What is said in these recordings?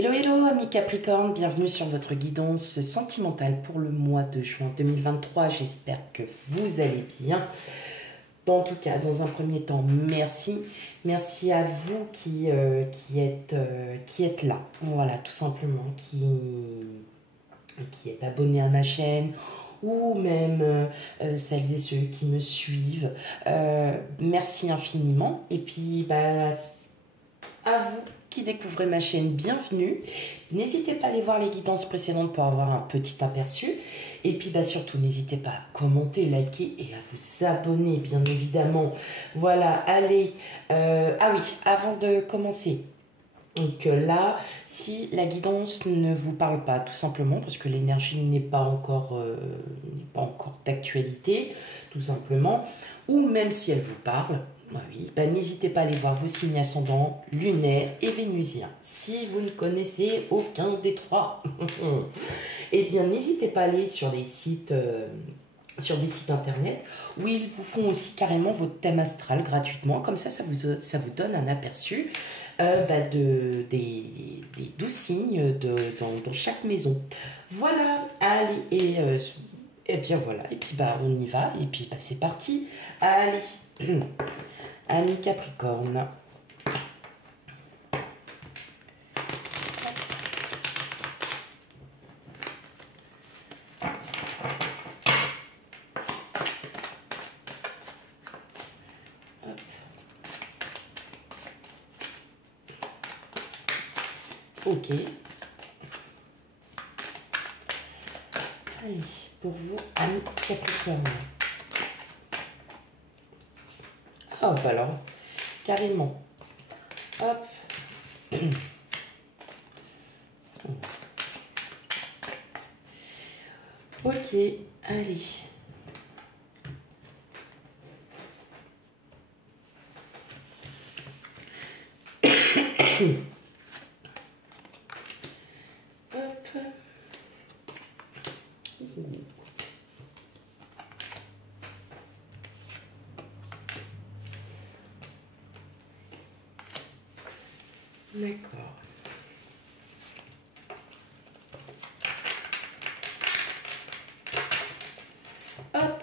Hello hello amis Capricorne, bienvenue sur votre guidance sentimentale pour le mois de juin 2023. J'espère que vous allez bien. En tout cas, dans un premier temps, merci. Merci à vous qui êtes là. Voilà, tout simplement, qui êtes abonné à ma chaîne ou même celles et ceux qui me suivent. Merci infiniment. Et puis, à vous qui découvrez ma chaîne, bienvenue. N'hésitez pas à aller voir les guidances précédentes pour avoir un petit aperçu. Et puis surtout, n'hésitez pas à commenter, liker et à vous abonner, bien évidemment. Voilà, allez. Ah oui, avant de commencer. Donc là, si la guidance ne vous parle pas, tout simplement, parce que l'énergie n'est pas encore d'actualité, tout simplement, ou même si elle vous parle, oui, n'hésitez pas à aller voir vos signes ascendants, lunaires et vénusiens. Si vous ne connaissez aucun des trois, eh bien n'hésitez pas à aller sur des sites internet où ils vous font aussi carrément votre thème astral gratuitement. Comme ça vous donne un aperçu des 12 signes dans chaque maison. Voilà, allez, et bien voilà, et puis on y va, et puis c'est parti. Allez, amis Capricorne. Ok. Allez, pour vous, amis Capricorne. Hop, alors, carrément. Hop. Ok, allez. D'accord. Hop.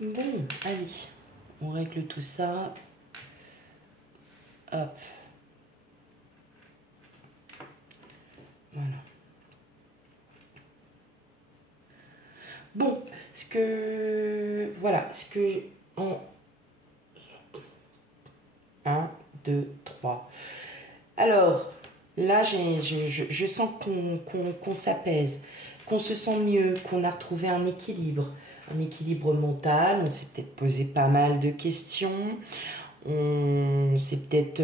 Bon, allez. On règle tout ça. Hop. Voilà. Bon, ce que en 1, 2, 3. Alors, là, je sens qu'on s'apaise, qu'on se sent mieux, qu'on a retrouvé un équilibre mental. On s'est peut-être posé pas mal de questions. On s'est peut-être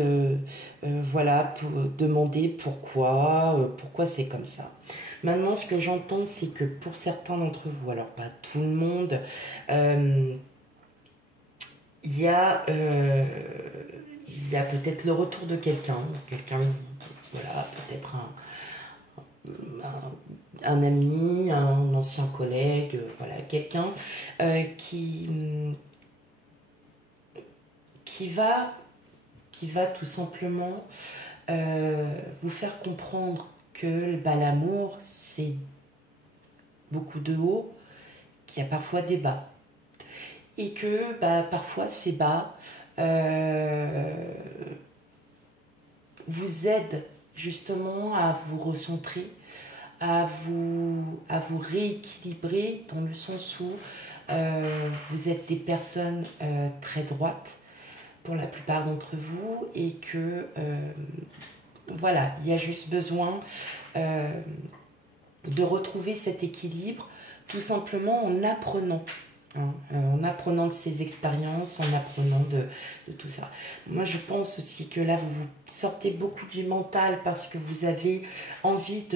pour demander pourquoi c'est comme ça. Maintenant, ce que j'entends, c'est que pour certains d'entre vous, alors pas tout le monde, il y a peut-être le retour de quelqu'un, voilà, peut-être un ami, un ancien collègue, voilà, quelqu'un qui va tout simplement vous faire comprendre que l'amour, c'est beaucoup de haut, qu'il y a parfois des bas. Et que parfois ces bas vous aident justement à vous recentrer, à vous rééquilibrer, dans le sens où vous êtes des personnes très droites pour la plupart d'entre vous, et que voilà, il y a juste besoin de retrouver cet équilibre, tout simplement en apprenant. En apprenant de ces expériences, en apprenant de tout ça. Moi, je pense aussi que là, vous sortez beaucoup du mental parce que vous avez envie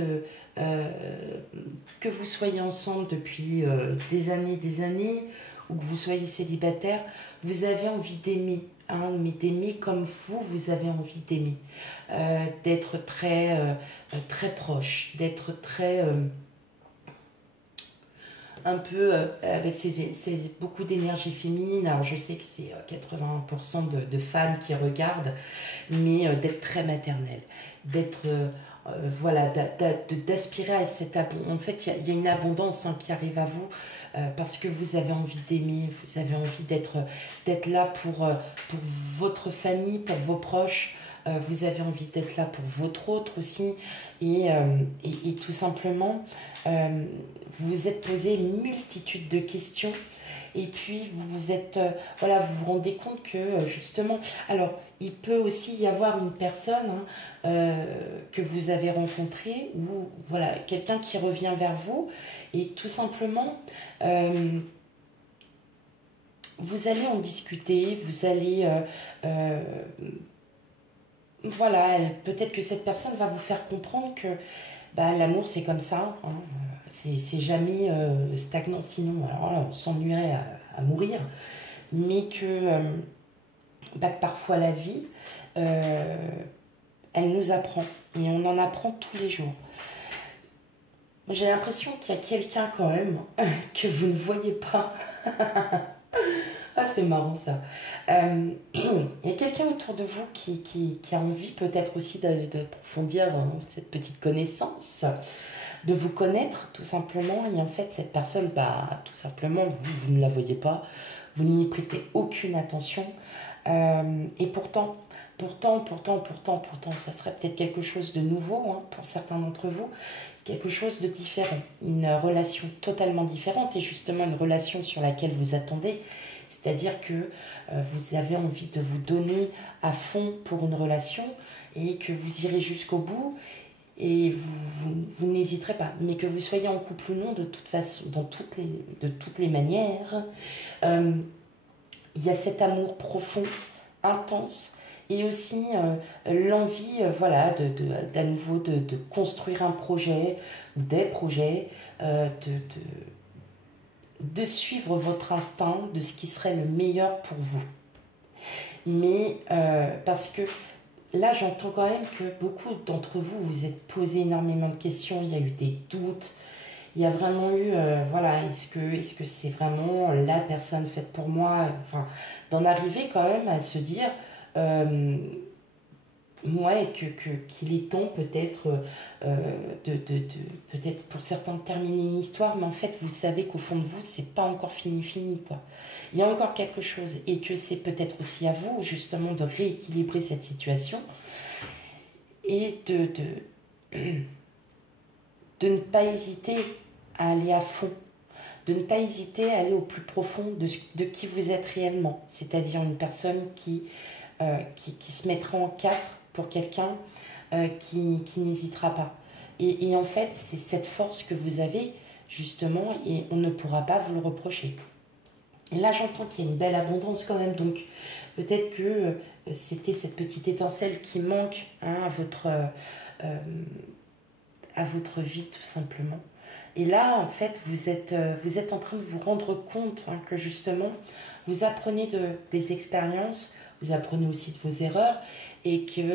que vous soyez ensemble depuis des années, ou que vous soyez célibataire, vous avez envie d'aimer, mais d'aimer comme vous avez envie d'aimer, d'être très proche, d'être très un peu avec beaucoup d'énergie féminine. Alors je sais que c'est 80% de femmes qui regardent, mais d'être très maternelle, d'être voilà, d'aspirer à cette abondance. En fait, il y a une abondance hein, qui arrive à vous parce que vous avez envie d'aimer, vous avez envie d'être là pour votre famille, pour vos proches. Vous avez envie d'être là pour votre autre aussi. Et tout simplement, vous vous êtes posé une multitude de questions. Et puis, voilà, vous vous rendez compte que, justement, alors, il peut aussi y avoir une personne hein, que vous avez rencontrée ou, voilà, quelqu'un qui revient vers vous et tout simplement, vous allez en discuter, vous allez... voilà, peut-être que cette personne va vous faire comprendre que bah, l'amour, c'est comme ça, hein, c'est jamais stagnant, sinon, alors là, on s'ennuierait à mourir, mais bah, que parfois la vie, elle nous apprend, et on en apprend tous les jours. J'ai l'impression qu'il y a quelqu'un quand même que vous ne voyez pas. Ah, c'est marrant ça. Il y a quelqu'un autour de vous qui a envie peut-être aussi d'approfondir cette petite connaissance, de vous connaître tout simplement. Et en fait, cette personne, bah, tout simplement, vous ne la voyez pas, vous n'y prêtez aucune attention. Et pourtant, ça serait peut-être quelque chose de nouveau hein, pour certains d'entre vous, quelque chose de différent, une relation totalement différente et justement une relation sur laquelle vous attendez. C'est-à-dire que vous avez envie de vous donner à fond pour une relation et que vous irez jusqu'au bout et vous n'hésiterez pas. Mais que vous soyez en couple ou non, de toute façon, de toutes les manières, il y a cet amour profond, intense et aussi l'envie voilà, d'à nouveau de construire un projet ou des projets, de suivre votre instinct de ce qui serait le meilleur pour vous. Mais parce que là, j'entends quand même que beaucoup d'entre vous vous êtes posé énormément de questions, il y a eu des doutes, il y a vraiment eu, voilà, est-ce que c'est vraiment la personne faite pour moi, enfin, d'en arriver quand même à se dire, ouais, qu'il est temps peut-être peut-être pour certains de terminer une histoire, mais en fait vous savez qu'au fond de vous c'est pas encore fini quoi. Il y a encore quelque chose et que c'est peut-être aussi à vous justement de rééquilibrer cette situation et de ne pas hésiter à aller à fond, de ne pas hésiter à aller au plus profond de qui vous êtes réellement, c'est-à-dire une personne qui se mettra en quatre pour quelqu'un qui n'hésitera pas. Et en fait, c'est cette force que vous avez, justement, et on ne pourra pas vous le reprocher. Et là, j'entends qu'il y a une belle abondance quand même, donc peut-être que c'était cette petite étincelle qui manque hein, à votre vie, tout simplement. Et là, en fait, vous êtes en train de vous rendre compte hein, que, justement, vous apprenez des expériences, vous apprenez aussi de vos erreurs, et qu'il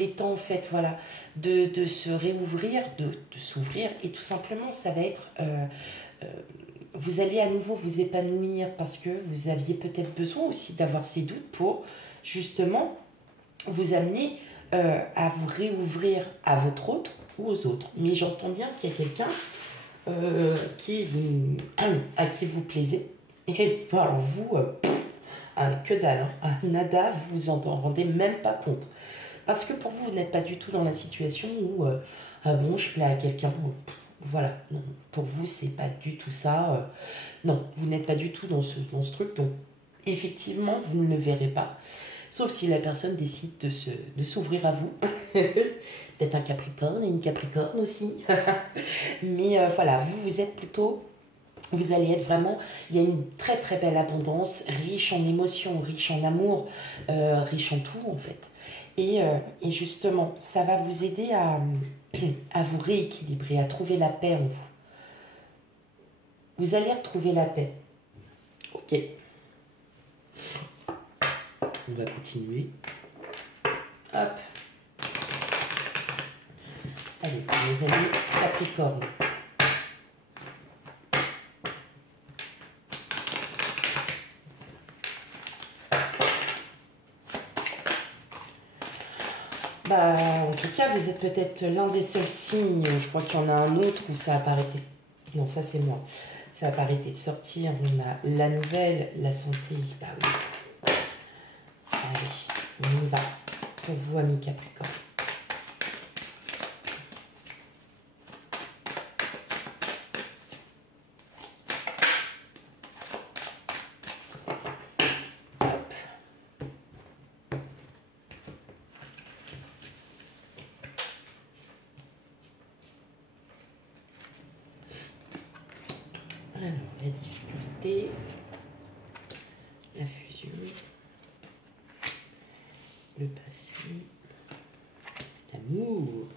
est temps en fait voilà de se réouvrir, de s'ouvrir et tout simplement ça va être vous allez à nouveau vous épanouir parce que vous aviez peut-être besoin aussi d'avoir ces doutes pour justement vous amener à vous réouvrir à votre autre ou aux autres. Mais j'entends bien qu'il y a quelqu'un à qui vous plaisez et alors vous que dalle, hein. Nada, vous vous en rendez même pas compte. Parce que pour vous, vous n'êtes pas du tout dans la situation où, ah bon, je plais à quelqu'un. Voilà, non, pour vous, c'est pas du tout ça. Non, vous n'êtes pas du tout dans ce truc. Donc, effectivement, vous ne le verrez pas. Sauf si la personne décide de s'ouvrir à vous. Peut-être un Capricorne et une Capricorne aussi. Mais voilà, vous êtes plutôt... Vous allez être vraiment, il y a une très très belle abondance, riche en émotions, riche en amour, riche en tout en fait. Et justement, ça va vous aider à vous rééquilibrer, à trouver la paix en vous. Vous allez retrouver la paix. Ok. On va continuer. Hop. Allez, les amis Capricorne. Bah, en tout cas, vous êtes peut-être l'un des seuls signes. Je crois qu'il y en a un autre où ça a pas arrêté. Non, ça c'est moi. Ça n'a pas arrêté de sortir. On a la nouvelle, la santé. Bah oui. Allez, on y va. Pour vous, amis Capricorne. Alors, la difficulté, la fusion, le passé, l'amour,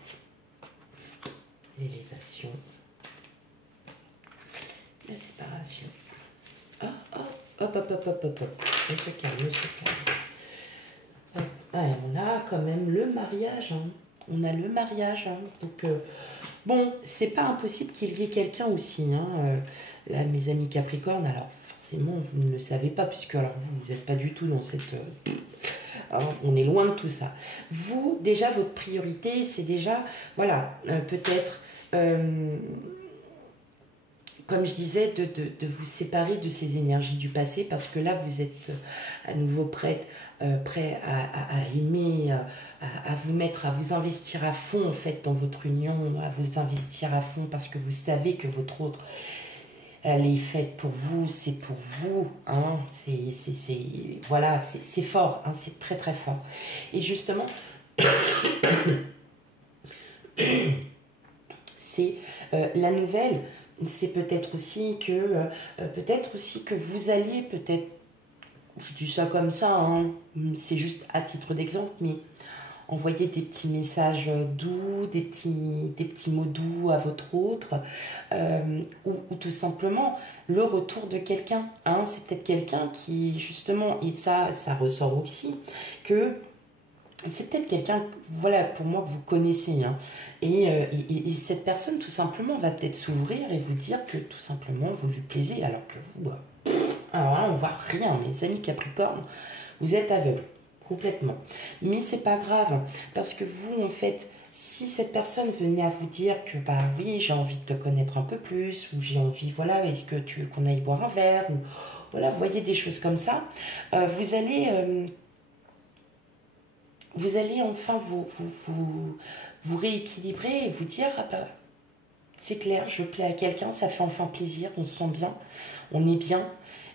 l'élévation, la séparation. Oh, oh, hop, hop, hop, hop, hop, hop. On se calme, on se calme. Hop. Ouais, on a quand même le mariage. Hein. On a le mariage. Hein. Donc, bon, c'est pas impossible qu'il y ait quelqu'un aussi. Hein. Là, mes amis Capricorne, alors forcément, vous ne le savez pas, puisque alors vous n'êtes pas du tout dans cette... hein, on est loin de tout ça. Vous, déjà, votre priorité, c'est déjà, voilà, peut-être... comme je disais, de vous séparer de ces énergies du passé, parce que là, vous êtes à nouveau prêt à aimer, à vous mettre, à vous investir à fond, en fait, dans votre union, à vous investir à fond, parce que vous savez que votre autre, elle est faite pour vous, c'est pour vous, hein, voilà, c'est fort, hein, c'est très, très fort. Et justement, c'est la nouvelle. C'est peut-être aussi que vous alliez peut-être, je dis ça comme ça, hein, c'est juste à titre d'exemple, mais envoyer des petits messages doux, des petits mots doux à votre autre, ou tout simplement le retour de quelqu'un. Hein, c'est peut-être quelqu'un qui, justement, et ça ressort aussi, que c'est peut-être quelqu'un, voilà, pour moi, que vous connaissez. Hein. Et cette personne, tout simplement, va peut-être s'ouvrir et vous dire que, tout simplement, vous lui plaisez, alors que vous, bah, alors là, on voit rien. Mes amis Capricorne, vous êtes aveugles, complètement. Mais c'est pas grave, parce que vous, en fait, si cette personne venait à vous dire que, bah oui, j'ai envie de te connaître un peu plus, ou j'ai envie, voilà, est-ce que tu veux qu'on aille boire un verre, ou voilà, vous voyez des choses comme ça, vous allez enfin vous rééquilibrer et vous dire, ah bah, c'est clair, je plais à quelqu'un, ça fait enfin plaisir, on se sent bien, on est bien.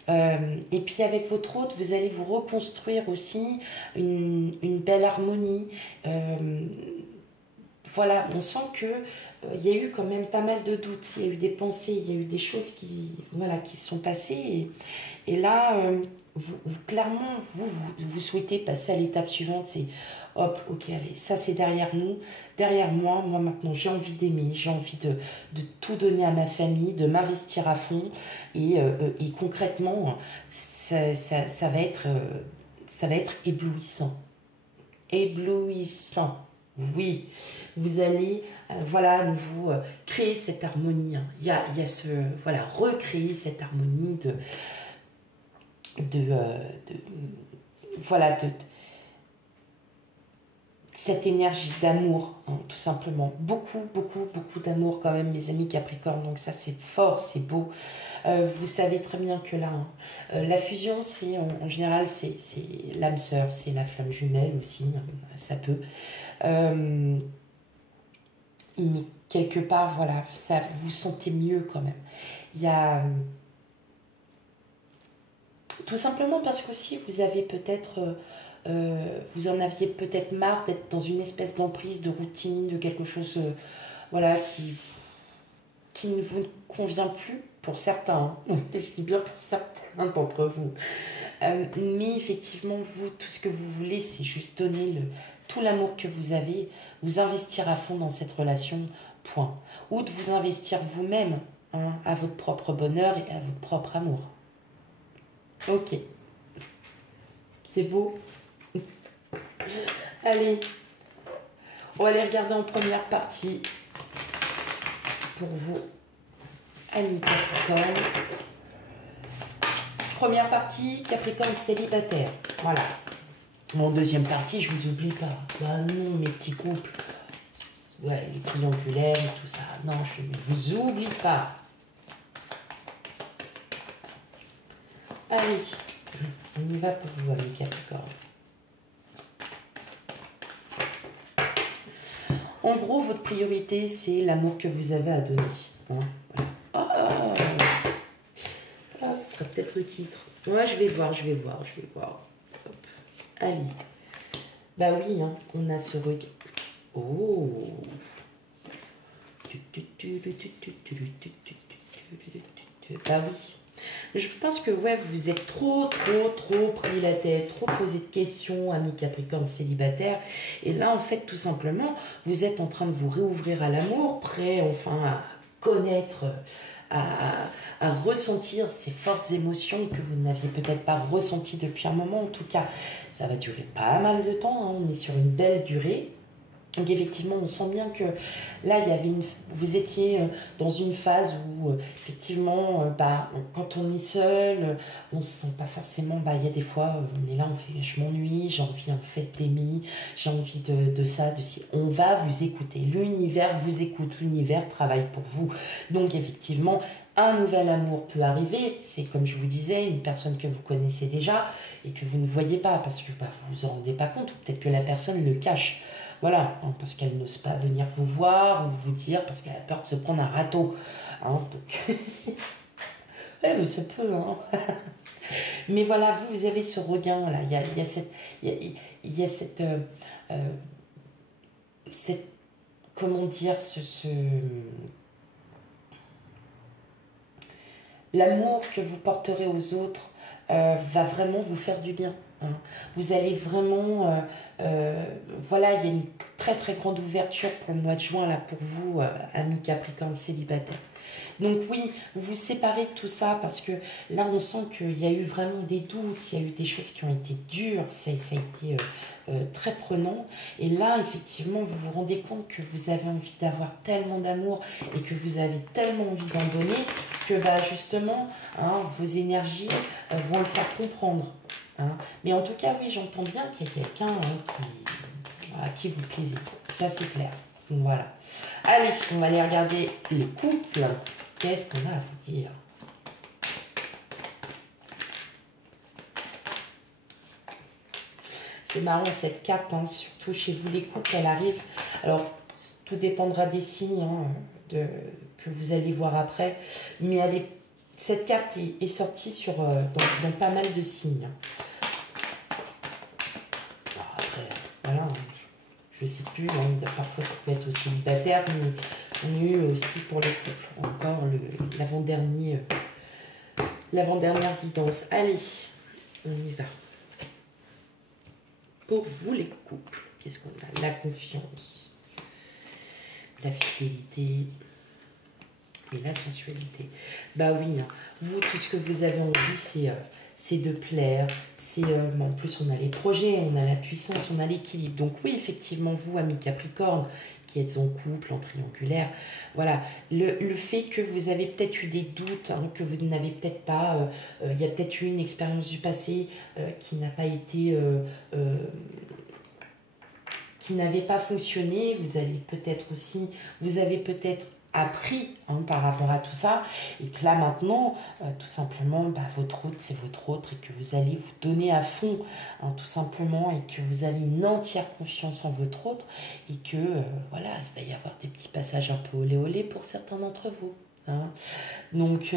Et puis avec votre hôte, vous allez vous reconstruire aussi une belle harmonie. Voilà, on sent que il y a eu quand même pas mal de doutes, il y a eu des pensées, il y a eu des choses qui, voilà, qui se sont passées. Et là, clairement, vous souhaitez passer à l'étape suivante, c'est hop, ok, allez, ça c'est derrière nous, derrière moi. Moi maintenant, j'ai envie d'aimer, j'ai envie de tout donner à ma famille, de m'investir à fond. Et concrètement, ça va être éblouissant. Éblouissant. Oui, vous allez, voilà, à nouveau créer cette harmonie. Hein. Il y a voilà, recréer cette harmonie voilà, cette énergie d'amour, hein, tout simplement. Beaucoup, beaucoup, beaucoup d'amour quand même, mes amis Capricorne. Donc ça, c'est fort, c'est beau. Vous savez très bien que là, hein, la fusion, c'est en général, c'est l'âme sœur, c'est la flamme jumelle aussi, hein, ça peut. Mais quelque part, voilà, ça, vous sentez mieux quand même. Il y a... tout simplement parce qu'aussi, vous avez peut-être... vous en aviez peut-être marre d'être dans une espèce d'emprise, de routine, de quelque chose voilà, qui ne vous convient plus pour certains. Hein. Je dis bien pour certains d'entre vous. Mais effectivement, vous, tout ce que vous voulez, c'est juste donner tout l'amour que vous avez, vous investir à fond dans cette relation, point. Ou de vous investir vous-même, hein, à votre propre bonheur et à votre propre amour. Ok. C'est beau. Allez, on va aller regarder en première partie pour vous, amis Capricorne. Première partie, Capricorne célibataire. Voilà. En deuxième partie, je vous oublie pas. Bah non, mes petits couples. Ouais, les triangulaires, tout ça. Non, je ne vous oublie pas. Allez, on y va pour vous, les Capricornes. En gros, votre priorité, c'est l'amour que vous avez à donner. Hein, voilà. Ah, ce sera peut-être le titre. Ouais, je vais voir. Hop. Allez. Bah oui, hein, on a ce regard. Oh. Bah oui. Je pense que ouais, vous êtes trop pris la tête, trop posé de questions, amis Capricorne célibataires. Et là, en fait, tout simplement, vous êtes en train de vous réouvrir à l'amour, prêt enfin à connaître, à ressentir ces fortes émotions que vous n'aviez peut-être pas ressenties depuis un moment. En tout cas, ça va durer pas mal de temps, hein. On est sur une belle durée. Donc effectivement, on sent bien que là, vous étiez dans une phase où effectivement, quand on est seul, on ne se sent pas forcément, il y a des fois, on est là, on fait, je m'ennuie, j'ai envie en fait d'aimer, j'ai envie de ça, de ci. On va vous écouter, l'univers vous écoute, l'univers travaille pour vous. Donc effectivement, un nouvel amour peut arriver, c'est comme je vous disais, une personne que vous connaissez déjà et que vous ne voyez pas parce que vous vous en rendez pas compte ou peut-être que la personne le cache. Voilà, hein, parce qu'elle n'ose pas venir vous voir ou vous dire parce qu'elle a peur de se prendre un râteau. Hein, donc... ouais, mais ça peut. Hein. Mais voilà, vous avez ce regain là. Il y a cette, cette, comment dire, l'amour que vous porterez aux autres va vraiment vous faire du bien. Hein. Vous allez vraiment, voilà, il y a une très grande ouverture pour le mois de juin là pour vous, amis Capricorne célibataires. Donc oui, vous vous séparez de tout ça parce que là on sent qu'il y a eu vraiment des doutes, il y a eu des choses qui ont été dures, ça a été très prenant. Et là effectivement vous vous rendez compte que vous avez envie d'avoir tellement d'amour et que vous avez tellement envie d'en donner que justement hein, vos énergies vont le faire comprendre. Hein. Mais en tout cas oui j'entends bien qu'il y a quelqu'un qui vous plaisait, ça c'est clair. Donc, voilà. Allez, on va aller regarder les couples. Qu'est-ce qu'on a à vous dire? C'est marrant cette carte, hein, surtout chez vous les couples, elle arrive. Alors, tout dépendra des signes hein, que vous allez voir après. Mais cette carte est sortie dans pas mal de signes. Alors après, voilà. Je ne sais plus, hein, parfois ça peut être aussi célibataire, mais on a eu aussi pour les couples encore l'avant-dernière guidance. Allez, on y va. Pour vous les couples, qu'est-ce qu'on a? La confiance, la fidélité et la sensualité. Bah oui, hein, vous, tout ce que vous avez envie, c'est de plaire, en plus on a les projets, on a la puissance, on a l'équilibre. Donc oui, effectivement, vous, amis Capricorne, qui êtes en couple, en triangulaire, voilà, le fait que vous avez peut-être eu des doutes, hein, que vous n'avez peut-être pas, il y a peut-être eu une expérience du passé qui n'a pas été... qui n'avait pas fonctionné, vous avez peut-être appris hein, par rapport à tout ça, et que là maintenant, tout simplement, votre autre, c'est votre autre, et que vous allez vous donner à fond, hein, tout simplement, et que vous avez une entière confiance en votre autre, et que, voilà, il va y avoir des petits passages un peu olé olé pour certains d'entre vous. Hein. Donc,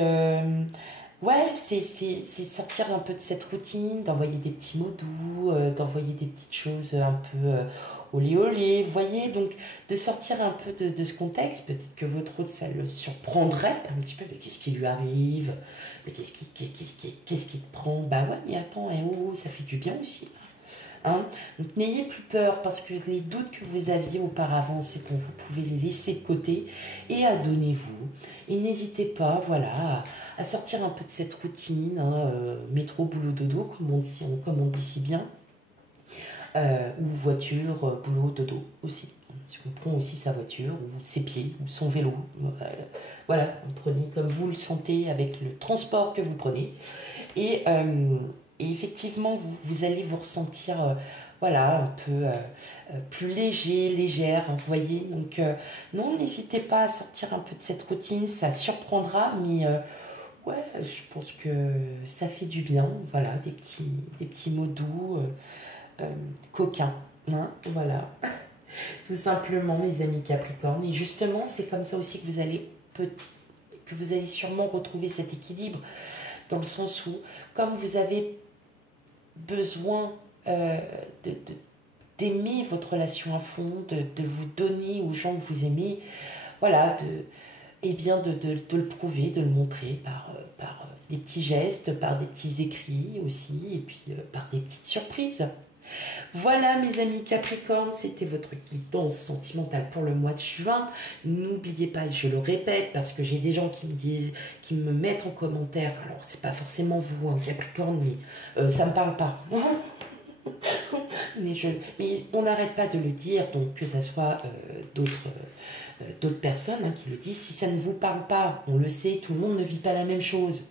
ouais, c'est sortir un peu de cette routine, d'envoyer des petits mots doux, d'envoyer des petites choses un peu olé olé, vous voyez, donc de sortir un peu de ce contexte, peut-être que votre autre, ça le surprendrait un petit peu, mais qu'est-ce qui lui arrive, mais qu'est-ce qui te prend, bah ouais, mais attends, ça fait du bien aussi. Hein? Donc n'ayez plus peur parce que les doutes que vous aviez auparavant, c'est bon, vous pouvez les laisser de côté et adonnez-vous. Et n'hésitez pas, voilà, à sortir un peu de cette routine, hein, métro, boulot, dodo, comme on dit si bien, ou voiture, boulot, dodo aussi. Si on prend aussi sa voiture, ou ses pieds, ou son vélo, voilà, prenez comme vous le sentez avec le transport que vous prenez. Et Et effectivement, vous allez vous ressentir voilà, un peu plus léger, légère, vous voyez. Donc, non, n'hésitez pas à sortir un peu de cette routine, ça surprendra, mais ouais, je pense que ça fait du bien. Voilà, des petits mots doux, coquins, hein, voilà. Tout simplement, mes amis Capricorne. Et justement, c'est comme ça aussi que que vous allez sûrement retrouver cet équilibre, dans le sens où, comme vous avez besoin euh, de, de- d'aimer votre relation à fond, de vous donner aux gens que vous aimez, voilà, et bien de le prouver, de le montrer par des petits gestes, par des petits écrits aussi, et puis par des petites surprises. Voilà mes amis Capricorne, c'était votre guidance sentimentale pour le mois de juin. N'oubliez pas, et je le répète parce que j'ai des gens qui me disent, qui me mettent en commentaire, alors c'est pas forcément vous, hein, Capricorne, mais ça me parle pas. Mais on n'arrête pas de le dire, donc que ça soit d'autres personnes hein, qui le disent. Si ça ne vous parle pas, on le sait, tout le monde ne vit pas la même chose.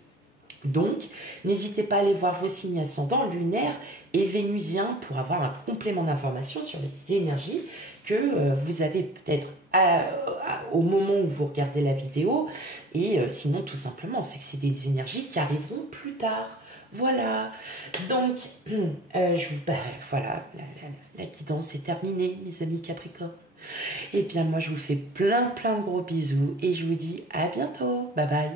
Donc, n'hésitez pas à aller voir vos signes ascendants, lunaires et vénusiens pour avoir un complément d'information sur les énergies que vous avez peut-être au moment où vous regardez la vidéo. Et sinon, tout simplement, c'est que c'est des énergies qui arriveront plus tard. Voilà. Donc, voilà, la guidance est terminée, mes amis Capricorne. Et bien, moi, je vous fais plein de gros bisous et je vous dis à bientôt. Bye bye.